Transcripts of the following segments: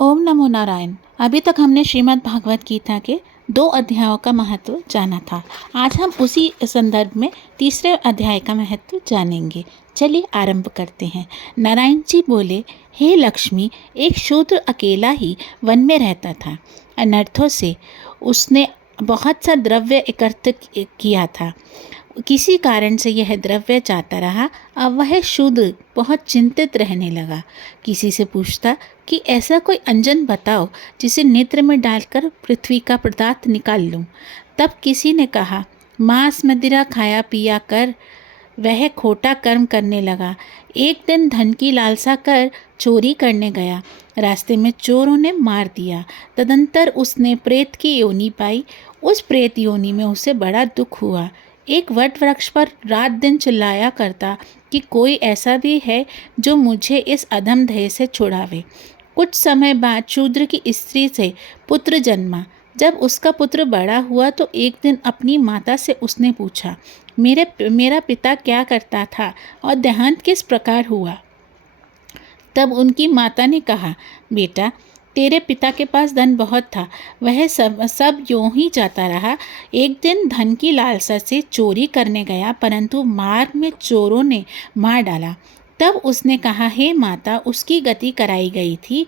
ओम नमो नारायण। अभी तक हमने श्रीमद् भागवत गीता के 2 अध्यायों का महत्व जाना था। आज हम उसी संदर्भ में तीसरे अध्याय का महत्व जानेंगे। चलिए आरंभ करते हैं। नारायण जी बोले, हे लक्ष्मी, एक शूद्र अकेला ही वन में रहता था। अनर्थों से उसने बहुत सा द्रव्य एकत्र किया था। किसी कारण से यह द्रव्य जाता रहा। अब वह शूद्र बहुत चिंतित रहने लगा। किसी से पूछता कि ऐसा कोई अंजन बताओ जिसे नेत्र में डालकर पृथ्वी का पदार्थ निकाल लूं। तब किसी ने कहा, मांस मदिरा खाया पिया कर वह खोटा कर्म करने लगा। एक दिन धन की लालसा कर चोरी करने गया। रास्ते में चोरों ने मार दिया। तदंतर उसने प्रेत की योनि पाई। उस प्रेत योनि में उसे बड़ा दुख हुआ। एक वट वृक्ष पर रात दिन चिल्लाया करता कि कोई ऐसा भी है जो मुझे इस अधम देह से छुड़ावे। कुछ समय बाद शूद्र की स्त्री से पुत्र जन्मा। जब उसका पुत्र बड़ा हुआ तो एक दिन अपनी माता से उसने पूछा, मेरा पिता क्या करता था और देहांत किस प्रकार हुआ। तब उनकी माता ने कहा, बेटा, तेरे पिता के पास धन बहुत था, वह सब यूं ही जाता रहा। एक दिन धन की लालसा से चोरी करने गया, परंतु मार्ग में चोरों ने मार डाला। तब उसने कहा, हे माता, उसकी गति कराई गई थी।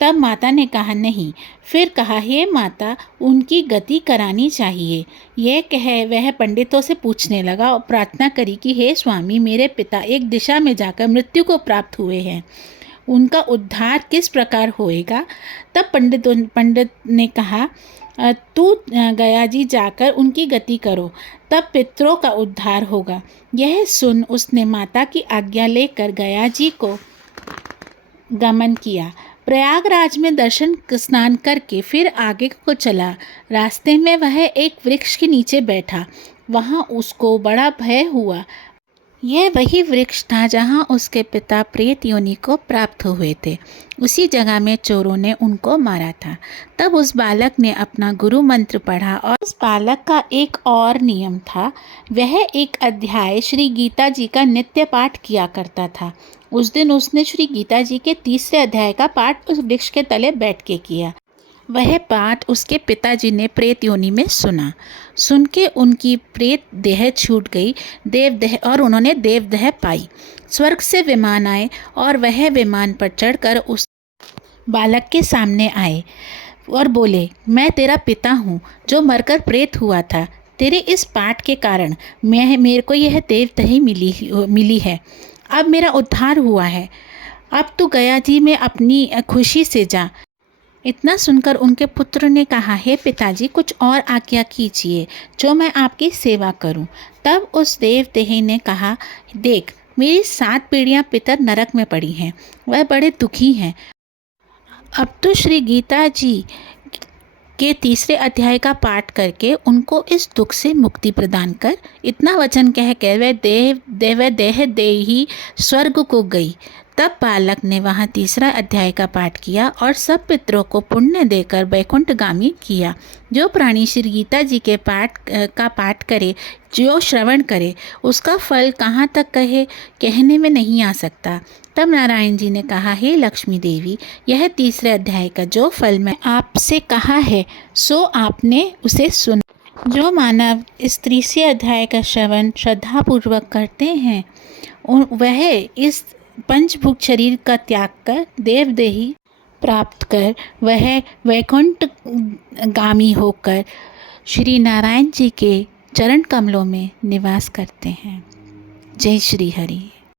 तब माता ने कहा, नहीं। फिर कहा, हे माता, उनकी गति करानी चाहिए। यह कह वह पंडितों से पूछने लगा और प्रार्थना करी कि हे स्वामी, मेरे पिता एक दिशा में जाकर मृत्यु को प्राप्त हुए हैं, उनका उद्धार किस प्रकार होएगा। तब पंडित ने कहा, तू गया जी जाकर उनकी गति करो, तब पितरों का उद्धार होगा। यह सुन उसने माता की आज्ञा लेकर गया जी को गमन किया। प्रयागराज में दर्शन स्नान करके फिर आगे को चला। रास्ते में वह एक वृक्ष के नीचे बैठा। वहाँ उसको बड़ा भय हुआ। यह वही वृक्ष था जहाँ उसके पिता प्रेत योनि को प्राप्त हुए थे। उसी जगह में चोरों ने उनको मारा था। तब उस बालक ने अपना गुरु मंत्र पढ़ा और उस बालक का एक और नियम था। वह एक अध्याय श्री गीता जी का नित्य पाठ किया करता था। उस दिन उसने श्री गीता जी के 3रे अध्याय का पाठ उस वृक्ष के तले बैठ के किया। वह पाठ उसके पिताजी ने प्रेत योनि में सुना। सुन के उनकी प्रेत देह छूट गई, देवदेह, और उन्होंने देवदेह पाई। स्वर्ग से विमान आए और वह विमान पर चढ़कर उस बालक के सामने आए और बोले, मैं तेरा पिता हूँ जो मरकर प्रेत हुआ था। तेरे इस पाठ के कारण मेरे को यह देवदेह मिली है। अब मेरा उद्धार हुआ है। अब तू गया जी में अपनी खुशी से जा। इतना सुनकर उनके पुत्र ने कहा, हे पिताजी, कुछ और आज्ञा कीजिए जो मैं आपकी सेवा करूं। तब उस देवदेही ने कहा, देख, मेरी 7 पीढ़ियां पितर नरक में पड़ी हैं, वह बड़े दुखी हैं। अब तो श्री गीता जी के 3रे अध्याय का पाठ करके उनको इस दुख से मुक्ति प्रदान कर। इतना वचन कह कर वह देह देही स्वर्ग को गई। तब बालक ने वहाँ 3रा अध्याय का पाठ किया और सब पितरों को पुण्य देकर वैकुंठगामी किया। जो प्राणी श्री गीता जी के पाठ करे, जो श्रवण करे, उसका फल कहाँ तक कहने में नहीं आ सकता। तब नारायण जी ने कहा, हे लक्ष्मी देवी, यह 3रे अध्याय का जो फल मैं आपसे कहा है सो आपने उसे सुना। जो मानव इस 3रे अध्याय का श्रवण श्रद्धापूर्वक करते हैं, वह इस पंचभूत शरीर का त्याग कर देवदेही प्राप्त कर वह वैकुंठ गामी होकर श्री नारायण जी के चरण कमलों में निवास करते हैं। जय श्री हरि।